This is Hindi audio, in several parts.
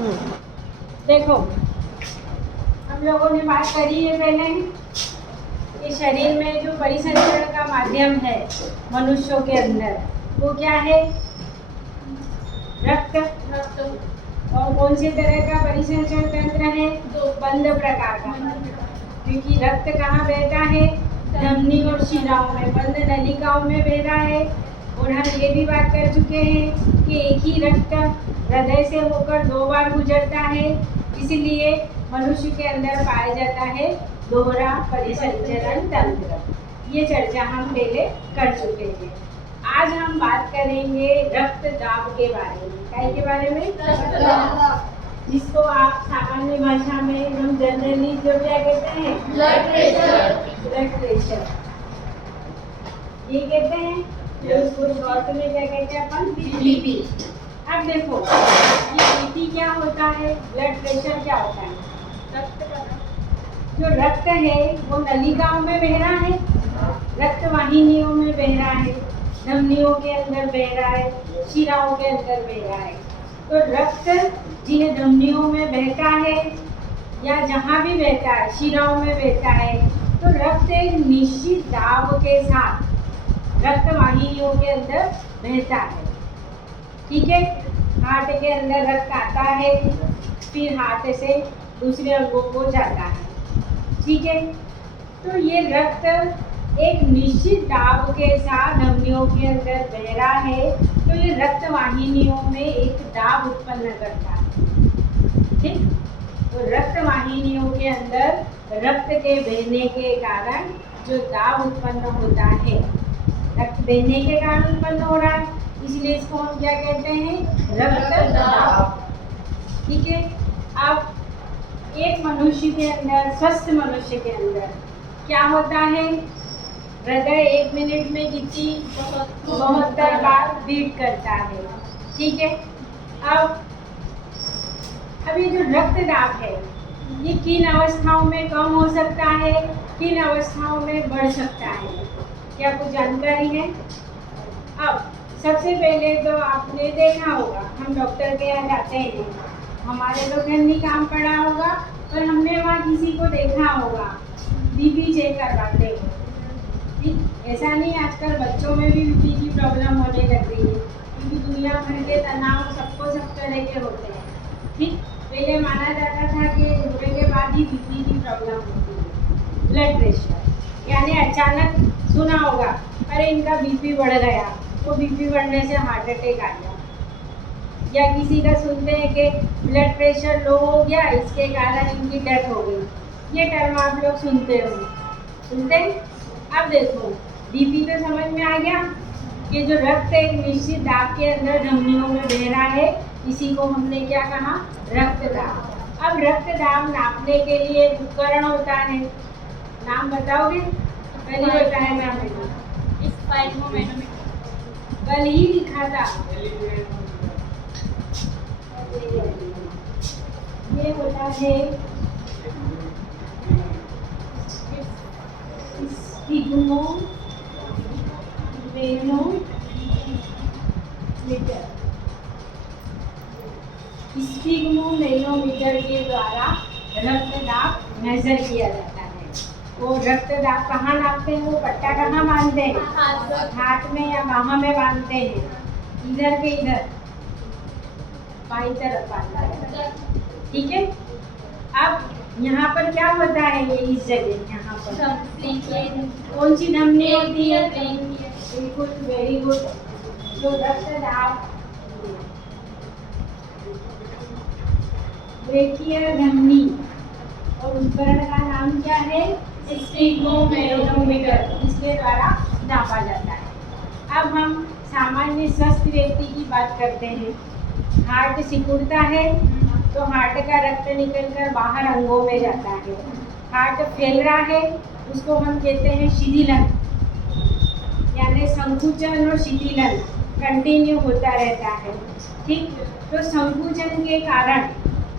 देखो, हम लोगों ने बात करी है पहले कि शरीर में जो परिसंचरण का माध्यम है मनुष्यों के अंदर, वो क्या है? रक्त। और कौन से तरह का परिसंचरण तंत्र है? तो बंद प्रकार का, क्योंकि रक्त कहाँ बहता है? धमनी और शिराओं में, बंद नलिकाओं में बह रहा है। और हम ये भी बात कर चुके हैं कि एक ही रक्त हृदय से होकर 2 बार गुजरता है, इसलिए मनुष्य के अंदर पाया जाता है दोहरा परिसंचरण तंत्र। ये चर्चा हम पहले कर चुके हैं। आज हम बात करेंगे रक्त दाब के बारे में। क्या के बारे में? रक्त दाब, जिसको आप सामान्य भाषा में हम जनरली जो क्या कहते हैं? Blood pressure. ब्लड प्रेशर ये कहते हैं। उसको शॉर्ट में क्या कहते हैं अपन? बीपी। अब देखो, ये बीपी क्या होता है, ब्लड प्रेशर क्या होता है? रक्त का, जो रक्त है वो नलिकाओं में बह रहा है, रक्त वाहिनियों में बह रहा है, धमनियों के अंदर बह रहा है, शिराओं के अंदर बह रहा है। तो रक्त जिन्हें धमनियों में बहता है या जहाँ भी बहता है, शिराओं में बहता है, तो रक्त एक निश्चित दाब के साथ रक्त वाहिनियों के अंदर बहता है। ठीक है, हार्ट के अंदर रक्त आता है, फिर हार्ट से दूसरे अंगों को जाता है। ठीक है, तो ये रक्त एक निश्चित दाब के साथ धमनियों के अंदर बह रहा है, तो ये रक्त वाहिनियों में एक दाब उत्पन्न करता है। ठीक, तो रक्त वाहिनियों के अंदर रक्त के बहने के कारण जो दाब उत्पन्न होता है, रक्त बहने के कारण उत्पन्न हो रहा है, इसलिए इसको हम क्या कहते हैं? रक्त दाब। ठीक है, अब एक मनुष्य के अंदर, स्वस्थ मनुष्य के अंदर क्या होता है? हृदय 1 मिनट में कितनी 72 बार बीट करता है। ठीक है, अब ये जो रक्तदाब है, ये किन अवस्थाओं में कम हो सकता है, किन अवस्थाओं में बढ़ सकता है? क्या कुछ जानकारी है? अब सबसे पहले तो आपने देखा होगा, हम डॉक्टर के यहाँ जाते हैं, हमारे तो घर नहीं काम पड़ा होगा, पर हमने वहाँ किसी को देखा होगा बीपी चेक करवाते हैं। ठीक, ऐसा नहीं, आजकल बच्चों में भी बीपी की प्रॉब्लम होने लग गई है, क्योंकि दुनिया भर के तनाव सबको सब तरह के होते हैं। ठीक, पहले माना जाता था कि उम्र के बाद ही बीपी की प्रॉब्लम होती है। ब्लड प्रेशर यानी अचानक सुना होगा, अरे इनका बीपी बढ़ गया, तो बीपी बढ़ने से हार्ट अटैक आ गया, या किसी का सुनते हैं कि ब्लड प्रेशर लो हो गया, इसके कारण इनकी डेथ हो गई। ये टर्म आप लोग सुनते हो, सुनते हैं? अब देखो, बीपी तो समझ में आ गया कि जो रक्त एक निश्चित दाब के अंदर धमनियों में बह रहा है, इसी को हमने क्या कहा? रक्तदाब। अब रक्तदाब नापने के लिए उपकरण होता है, नाम बताओगे? पहले बताया नाम कल ही लिखा था। ये होता है स्फिग्मोमेनोमीटर के द्वारा रक्तदाब मेजर किया जाता है। वो रक्तदाब कहाँ नापते हैं? वो पट्टा कहाँ बांधते हैं? हाथ में या बाहों में बांधते हैं? इधर के इधर बाई तरफ बांधता है। ठीक है, अब यहाँ पर क्या होता है? ये इस जगह यहाँ पर कौन सी धमनी होती है? बिल्कुल, वेरी गुड। जो रक्तदाब ब्रेकियल धमनी, और उपकरण का नाम क्या है? स्फिग्मोमेनोमीटर, इसके द्वारा नापा जाता है। अब हम सामान्य स्वस्थ व्यक्ति की बात करते हैं। हार्ट सिकुड़ता है तो हार्ट का रक्त निकलकर बाहर अंगों में जाता है। हार्ट फैल रहा है, उसको हम कहते हैं शिथिलन, यानी संकुचन और शिथिलन कंटिन्यू होता रहता है। ठीक, तो संकुचन के कारण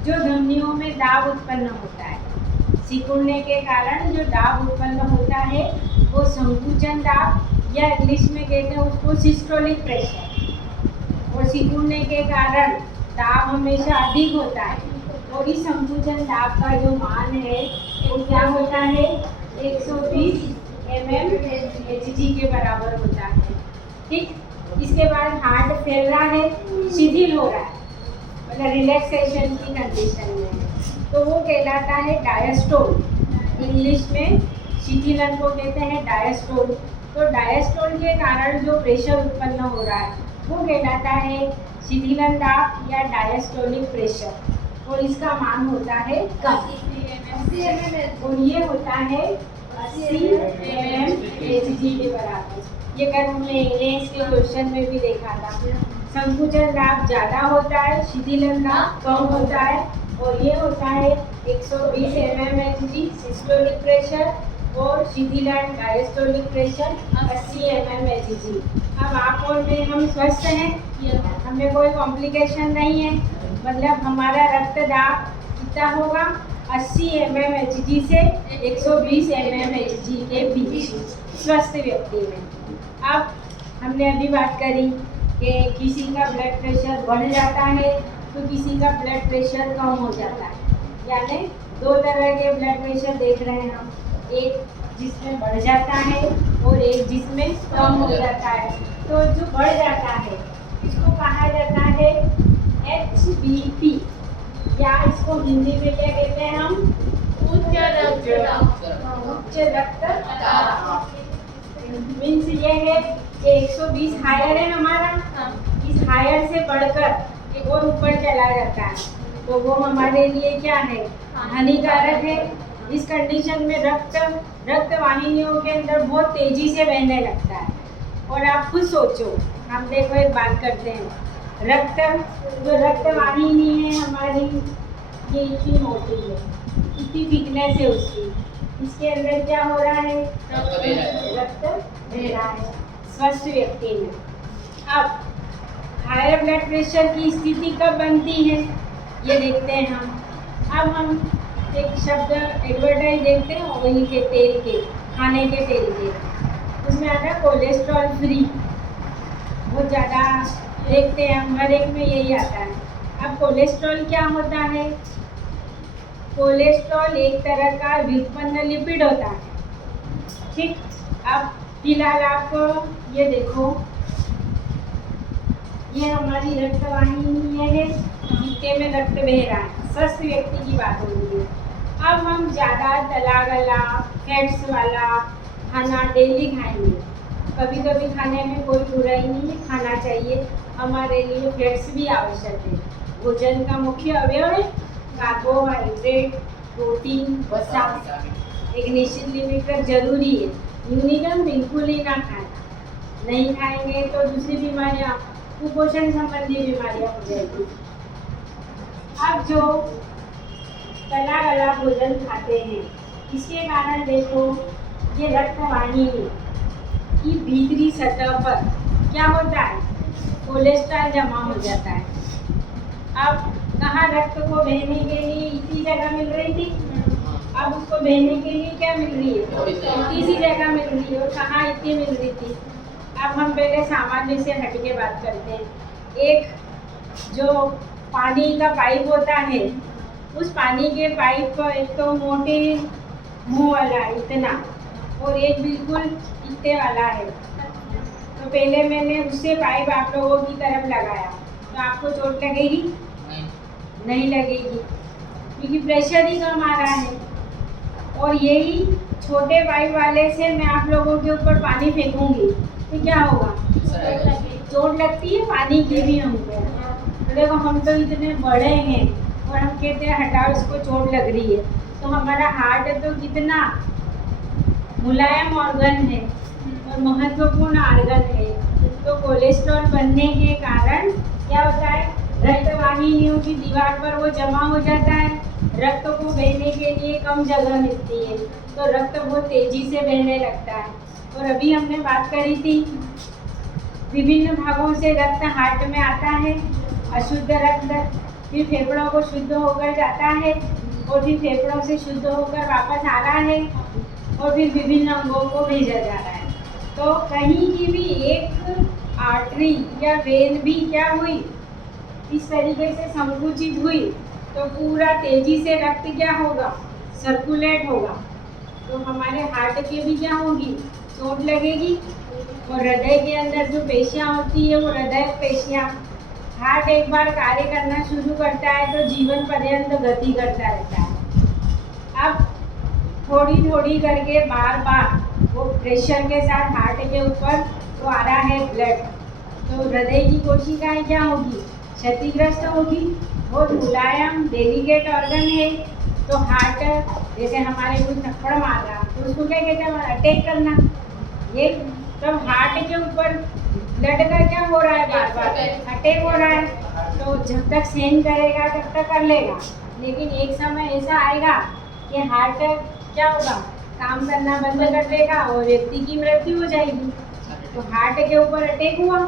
जो धमनियों में दाब उत्पन्न होता है, सिकुड़ने के कारण जो दाब उत्पन्न होता है वो संकुचन दाब, या इंग्लिश में कहते हैं उसको सिस्टोलिक प्रेशर। और सिकुड़ने के कारण दाब हमेशा अधिक होता है, और इस संकुचन दाब का जो मान है वो क्या होता है, 120 mmHg के बराबर होता है। ठीक, इसके बाद हार्ट फैल रहा है, शिथिल हो रहा है, मतलब रिलैक्सेशन की कंडीशन में, तो वो कहलाता है डायस्टोल। इंग्लिश में शिथिलन को कहते हैं डायस्टोल। तो डायस्टोल के कारण जो प्रेशर उत्पन्न हो रहा है वो कहलाता है शिथिलन दाब या डायस्टोलिक प्रेशर, और इसका मान होता है कम, और ये होता है 80 mmHg के बराबर। ये कल हमने इंग्लिश के क्वेश्चन में भी देखा था। संकुचन दाब ज़्यादा होता है, शिथिलन दाब कम होता है, और ये होता है 120 mmHg सिस्टोलिक प्रेशर, और शिथिलन डायस्टोलिक प्रेशर 80 mmHg। अब आप और मैं हम स्वस्थ हैं, हमें कोई कॉम्प्लिकेशन नहीं है, मतलब हमारा रक्त दाब कितना होगा, 80 mmHg से 120 mmHg के बीच स्वस्थ व्यक्ति में। अब हमने अभी बात करी कि किसी का ब्लड प्रेशर बढ़ जाता है तो किसी का ब्लड प्रेशर कम हो जाता है, यानी दो तरह के ब्लड प्रेशर देख रहे हैं हम, एक जिसमें बढ़ जाता है और एक जिसमें कम हो जाता है। तो जो बढ़ जाता है इसको कहा जाता है HBP, या इसको हिंदी में क्या कहते हैं हम, उच्च रक्तचाप। मीन्स ये है कि 120 हायर है हमारा, इस हायर से बढ़कर एक और ऊपर चला जाता है, तो वो हमारे लिए क्या है, हानिकारक है। इस कंडीशन में रक्त वाहिनियों के अंदर बहुत तेजी से बहने लगता है। और आप खुद सोचो, हम देखो एक बात करते हैं, जो रक्त वाहिनी है हमारी, ये इतनी मोटी है, इतनी थिकनेस है उसकी, इसके अंदर क्या हो रहा है, रक्त बह रहा है स्वस्थ व्यक्ति में। अब हायर ब्लड प्रेशर की स्थिति कब बनती है ये देखते हैं हम। अब हम एक शब्द एडवर्टाइज देखते हैं ऑयल के, तेल के, खाने के तेल के, उसमें आता है कोलेस्ट्रॉल फ्री, बहुत ज़्यादा देखते हैं हम, हर एक में यही आता है। अब कोलेस्ट्रॉल क्या होता है, कोलेस्ट्रॉल एक तरह का व्युत्पन्न लिपिड होता है। ठीक, अब फिलहाल आपको ये देखो, ये हमारी रक्तवाहिनी है, जिसके में रक्त बह रहा है, स्वस्थ व्यक्ति की बात हो रही है। अब हम ज़्यादा तला गला फैट्स वाला खाना डेली खाएंगे, कभी कभी खाने में कोई बुराई नहीं है, खाना चाहिए, हमारे लिए फैट्स भी आवश्यक है। भोजन का मुख्य अवयव है कार्बोहाइड्रेट, प्रोटीन, वसा, एक निश्चित लिमिट तक जरूरी है, न्यूनतम बिल्कुल ही ना खाना, नहीं खाएंगे तो दूसरी बीमारियाँ, कुपोषण संबंधी बीमारियाँ हो जाएगी। अब जो तला गला भोजन खाते हैं, इसके कारण देखो ये रक्तवाहिनी की भीतरी सतह पर क्या होता है, कोलेस्ट्रॉल जमा हो जाता है। अब कहाँ रक्त को बहने के लिए इतनी जगह मिल रही थी, अब उसको बहने के लिए क्या मिल रही है, इसी जगह मिल रही है, और कहाँ इतनी मिल रही थी। अब हम पहले सामान्य से हट के बात करते हैं। एक जो पानी का पाइप होता है, उस पानी के पाइप पर एक तो मोटे मुंह वाला इतना, और एक बिल्कुल इतने वाला है। तो पहले मैंने उससे पाइप आप लोगों की तरफ लगाया, तो आपको चोट लगेगी? नहीं लगेगी, क्योंकि प्रेशर ही कम आ रहा है। और यही छोटे पाइप वाले से मैं आप लोगों के ऊपर पानी फेंकूंगी तो क्या होगा, चोट लगती है, पानी की भी हमको। तो देखो हम तो इतने बड़े हैं और हम कहते हैं हटाओ इसको चोट लग रही है, तो हमारा हार्ट तो कितना मुलायम ऑर्गन है और महत्वपूर्ण ऑर्गन है। तो कोलेस्ट्रॉल बनने के कारण क्या होता है, रक्तवाहिनियों की दीवार पर वो जमा हो जाता है, रक्त को बहने के लिए कम जगह मिलती है, तो रक्त बहुत तेजी से बहने लगता है। और अभी हमने बात करी थी विभिन्न भागों से रक्त हार्ट में आता है, अशुद्ध रक्त फिर फेफड़ों को शुद्ध होकर जाता है, और फिर फेफड़ों से शुद्ध होकर वापस आ रहा है, और फिर विभिन्न अंगों को भेजा जा रहा है। तो कहीं की भी एक आर्टरी या वेन भी क्या हुई, इस तरीके से संकुचित हुई तो पूरा तेजी से रक्त क्या होगा, सर्कुलेट होगा, तो हमारे हार्ट के भी क्या होगी, चोट लगेगी। और हृदय के अंदर जो पेशियाँ होती है वो हृदय पेशियाँ, हार्ट एक बार कार्य करना शुरू करता है तो जीवन पर्यंत गति करता रहता है। अब थोड़ी थोड़ी करके बार बार वो प्रेशर के साथ हार्ट के ऊपर तो आ रहा है ब्लड, तो हृदय की कोशिकाएं क्या होगी, क्षतिग्रस्त होगी। बहुत मुलायम डेलिकेट ऑर्गन है, तो हार्ट जैसे हमारे कोई थप्पड़ मार रहा तो उसको क्या कहते हैं, अटैक करना। ये तब हार्ट के ऊपर ब्लड का क्या हो रहा है, बार बार अटैक हो रहा है, तो जब तक सहन करेगा तब तक कर लेगा, लेकिन एक समय ऐसा आएगा कि हार्ट क्या होगा, काम करना बंद कर देगा और व्यक्ति की मृत्यु हो जाएगी। तो हार्ट के ऊपर अटैक हुआ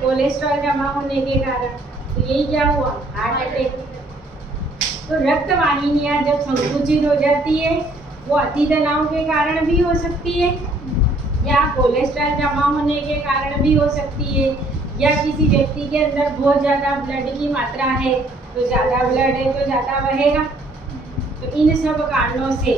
कोलेस्ट्रॉल जमा होने के कारण, तो यही क्या हुआ, हार्ट अटैक। तो रक्त वाहिनियाँ जब संकुचित हो जाती है वो अति तनाव के कारण भी हो सकती है, या कोलेस्ट्रॉल जमा होने के कारण भी हो सकती है, या किसी व्यक्ति के अंदर बहुत ज़्यादा ब्लड की मात्रा है तो ज़्यादा ब्लड है तो ज़्यादा बहेगा। तो इन सब कारणों से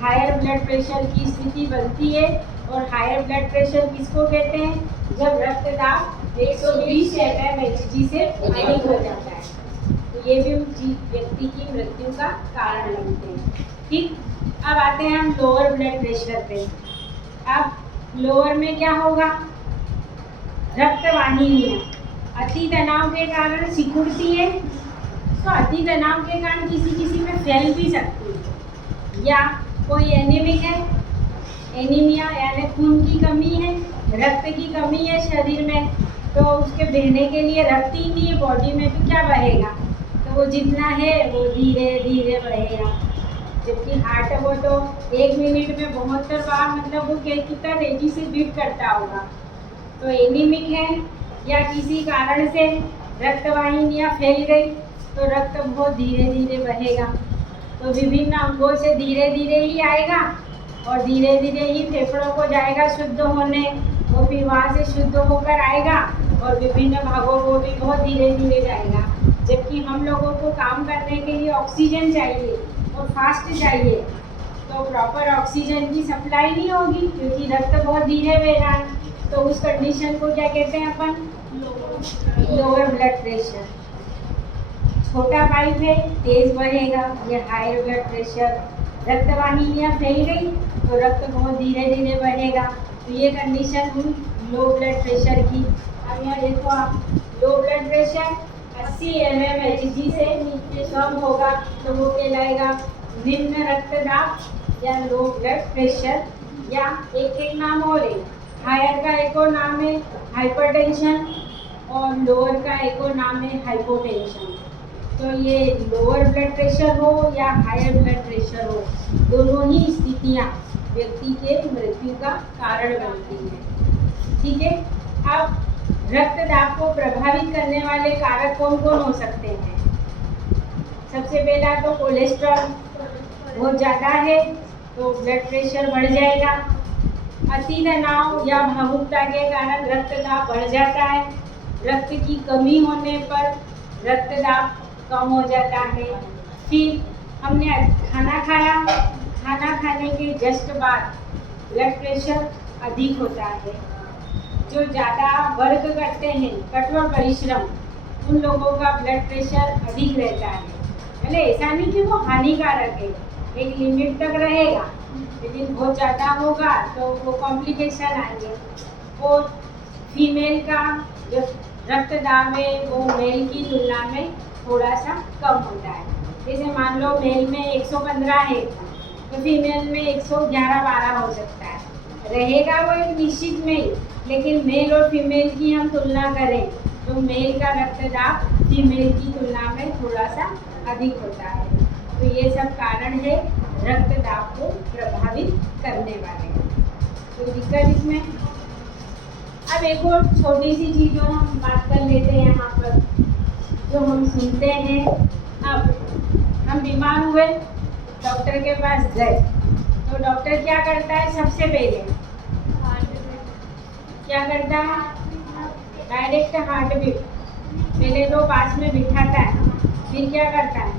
हायर ब्लड प्रेशर की स्थिति बनती है। और हायर ब्लड प्रेशर किसको कहते हैं, जब रक्तदाब 120 mmHg से अधिक हो जाता है, तो ये भी उस व्यक्ति की मृत्यु का कारण बनते हैं। ठीक, अब आते हैं हम लोअर ब्लड प्रेशर पे। अब लोअर में क्या होगा, रक्त वाहिनियाँ अति तनाव के कारण सिकुड़ती है, तो अति तनाव के कारण किसी किसी में फैल भी सकती है, या कोई एनीमिक है, एनीमिया यानी खून की कमी है, रक्त की कमी है शरीर में, तो उसके बहने के लिए रक्त ही नहीं है बॉडी में, तो क्या बहेगा, तो वो जितना है वो धीरे धीरे बहेगा। जबकि हार्ट वो तो 1 मिनट में 72 बार, मतलब वो कितना तेजी से बीट करता होगा। तो एनीमिक है या किसी कारण से रक्त वाहिनियाँ फैल गई तो रक्त बहुत धीरे धीरे बहेगा, तो विभिन्न अंगों से धीरे धीरे ही आएगा और धीरे धीरे ही फेफड़ों को जाएगा शुद्ध होने, वो फिर वहाँ से शुद्ध होकर आएगा और विभिन्न भागों को भी बहुत धीरे धीरे जाएगा। जबकि हम लोगों को काम करने के लिए ऑक्सीजन चाहिए और फास्ट चाहिए, तो प्रॉपर ऑक्सीजन की सप्लाई नहीं होगी क्योंकि रक्त बहुत धीरे बह रहा है, तो उस कंडीशन को क्या कहते हैं अपन, लोअर ब्लड प्रेशर। छोटा पाइप है, तेज बहेगा, ये हायर ब्लड प्रेशर। रक्त वाहिनियाँ फैल गई तो रक्त बहुत धीरे धीरे बहेगा, तो ये कंडीशन हुई लो ब्लड प्रेशर की। अब यहाँ देखो आप, लो ब्लड प्रेशर 80 mmHg से नीचे कम होगा तो वो कहलाएगा निम्न रक्तदाब या लो ब्लड प्रेशर, या एक नाम और है, हायर का एक और नाम है हाइपरटेंशन और लोअर का एक और नाम है हाइपोटेंशन। तो ये लोअर ब्लड प्रेशर हो या हायर ब्लड प्रेशर हो, दोनों ही स्थितियाँ व्यक्ति के मृत्यु का कारण बनती हैं। ठीक है, अब रक्तदाब को प्रभावित करने वाले कारक कौन कौन हो सकते हैं। सबसे पहला तो कोलेस्ट्रॉल बहुत ज़्यादा है तो ब्लड प्रेशर बढ़ जाएगा। अति तनाव या भावुकता के कारण रक्तदाब बढ़ जाता है। रक्त की कमी होने पर रक्तदाब कम हो जाता है। फिर हमने खाना खाया, खाना खाने के जस्ट बाद ब्लड प्रेशर अधिक होता है। जो ज़्यादा वर्क करते हैं, कठोर परिश्रम, उन लोगों का ब्लड प्रेशर अधिक रहता है। पहले ऐसा नहीं कि वो हानिकारक है, एक लिमिट तक रहेगा, लेकिन बहुत ज़्यादा होगा तो वो कॉम्प्लिकेशन आएंगे। और फीमेल का जो रक्तदाब है वो मेल की तुलना में थोड़ा सा कम होता है। जैसे मान लो मेल में 115 है तो फीमेल में 111-12 हो सकता है, रहेगा वो एक निश्चित में। लेकिन मेल और फीमेल की हम तुलना करें तो मेल का रक्तदाब फीमेल की तुलना में थोड़ा सा अधिक होता है। तो ये सब कारण है रक्तदाब को प्रभावित करने वाले। तो दिक्कत इसमें। अब एक और छोटी सी चीज़ जो हम बात कर लेते हैं यहाँ पर, जो हम सुनते हैं। अब हम बीमार हुए, डॉक्टर के पास गए, तो डॉक्टर क्या करता है, सबसे पहले क्या करता है, डायरेक्ट हार्ट बीट पहले तो पास में बिठाता है, फिर क्या करता है?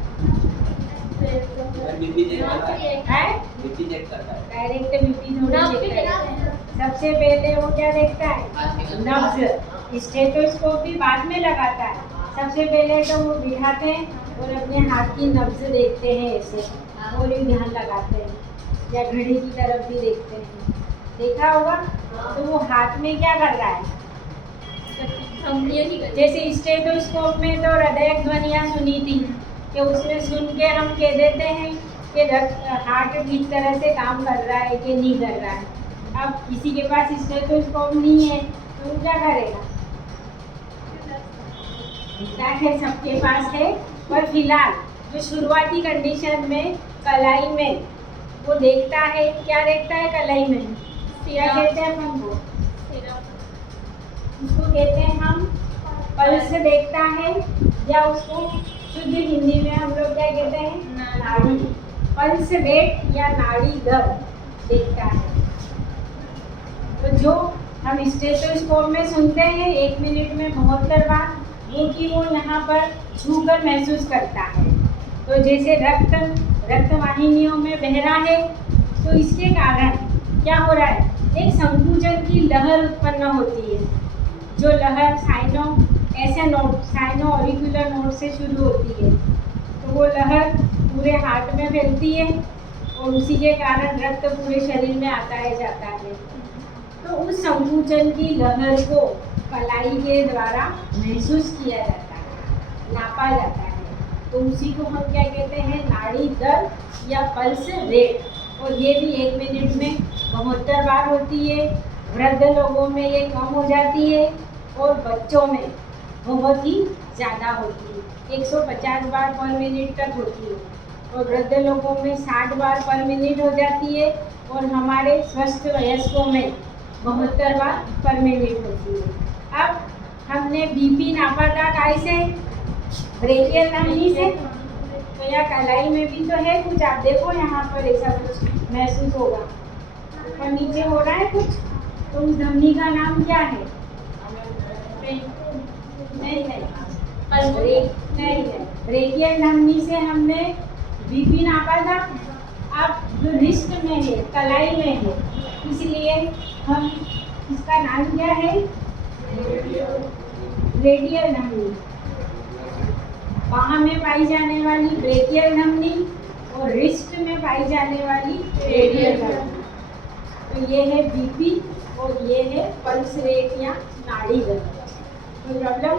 बीपी चेक करता है। है? बीपी चेक करता है। डायरेक्ट बीपी थोड़ी चेक करता है। सबसे पहले वो क्या देखता है? नब्ज। स्टेथोस्कोप भी बाद में लगाता है। सबसे पहले तो वो बिठाते हैं और अपने हाथ की नब्ज देखते हैं ऐसे, और भी ध्यान लगाते हैं, या घड़ी की तरफ भी देखते हैं। देखा होगा? तो वो हाथ में क्या कर रहा है? जैसे स्टेथोस्कोप में तो हृदय ध्वनियाँ सुनी थी, कि उसमें सुन के हम कह देते हैं कि हार्ट ठीक तरह से काम कर रहा है कि नहीं कर रहा है। अब किसी के पास स्टेथोस्कोप नहीं है तो वो क्या करेगा? है सबके पास है, पर फिलहाल जो शुरुआती कंडीशन में कलाई में वो देखता है, क्या देखता है कलाई में? क्या कहते हैं हम वो? उसको कहते हैं हम पल्स देखता है, या उसको शुद्ध हिंदी में हम लोग क्या कहते हैं? नाड़ी। पल्स रेट या नाड़ी दर देखता है। तो जो हम स्टेथोस्कोप में सुनते हैं 1 मिनट में 72 बार, वो कि वो यहाँ पर छूकर महसूस करता है। तो जैसे रक्त वाहिनियों में बह रहा है, तो इसके कारण क्या हो रहा है? एक संकुचन की लहर उत्पन्न होती है, जो लहर साइनो ऑरिकुलर नोड से शुरू होती है। तो वो लहर पूरे हार्ट में फैलती है और उसी के कारण रक्त पूरे शरीर में आता है जाता है। तो उस संकुचन की लहर को कलाई के द्वारा महसूस किया जाता है, नापा जाता है। तो उसी को हम क्या कहते हैं? नाड़ी दर या पल्स रेट। और ये भी 1 मिनट में 72 बार होती है। वृद्ध लोगों में ये कम हो जाती है और बच्चों में बहुत ही ज़्यादा होती है, 150 बार पर मिनट तक होती है। और वृद्ध लोगों में 60 बार पर मिनट हो जाती है, और हमारे स्वस्थ वयस्कों में 72 बार पर मिनट होती है। अब हमने बीपी नापा था कैसे? ब्रेकियल धमनी से। तो यहाँ कलाई में भी तो है कुछ, आप देखो यहाँ पर ऐसा कुछ महसूस होगा, ऊपर नीचे हो रहा है कुछ। तो उस धमनी का नाम क्या है? नहीं है। ब्रेकियल धमनी से हमने बीपी नापा था। अब जो रिस्ट में है, कलाई में है, इसलिए हम इसका नाम क्या है? रेडियल धमनी। बाह में पाई जाने वाली ब्रेकियल धमनी और रिस्ट में पाई जाने वाली रेडियल धमनी। तो ये है बीपी और ये है पल्स रेट या नाड़ी दर। कोई प्रॉब्लम?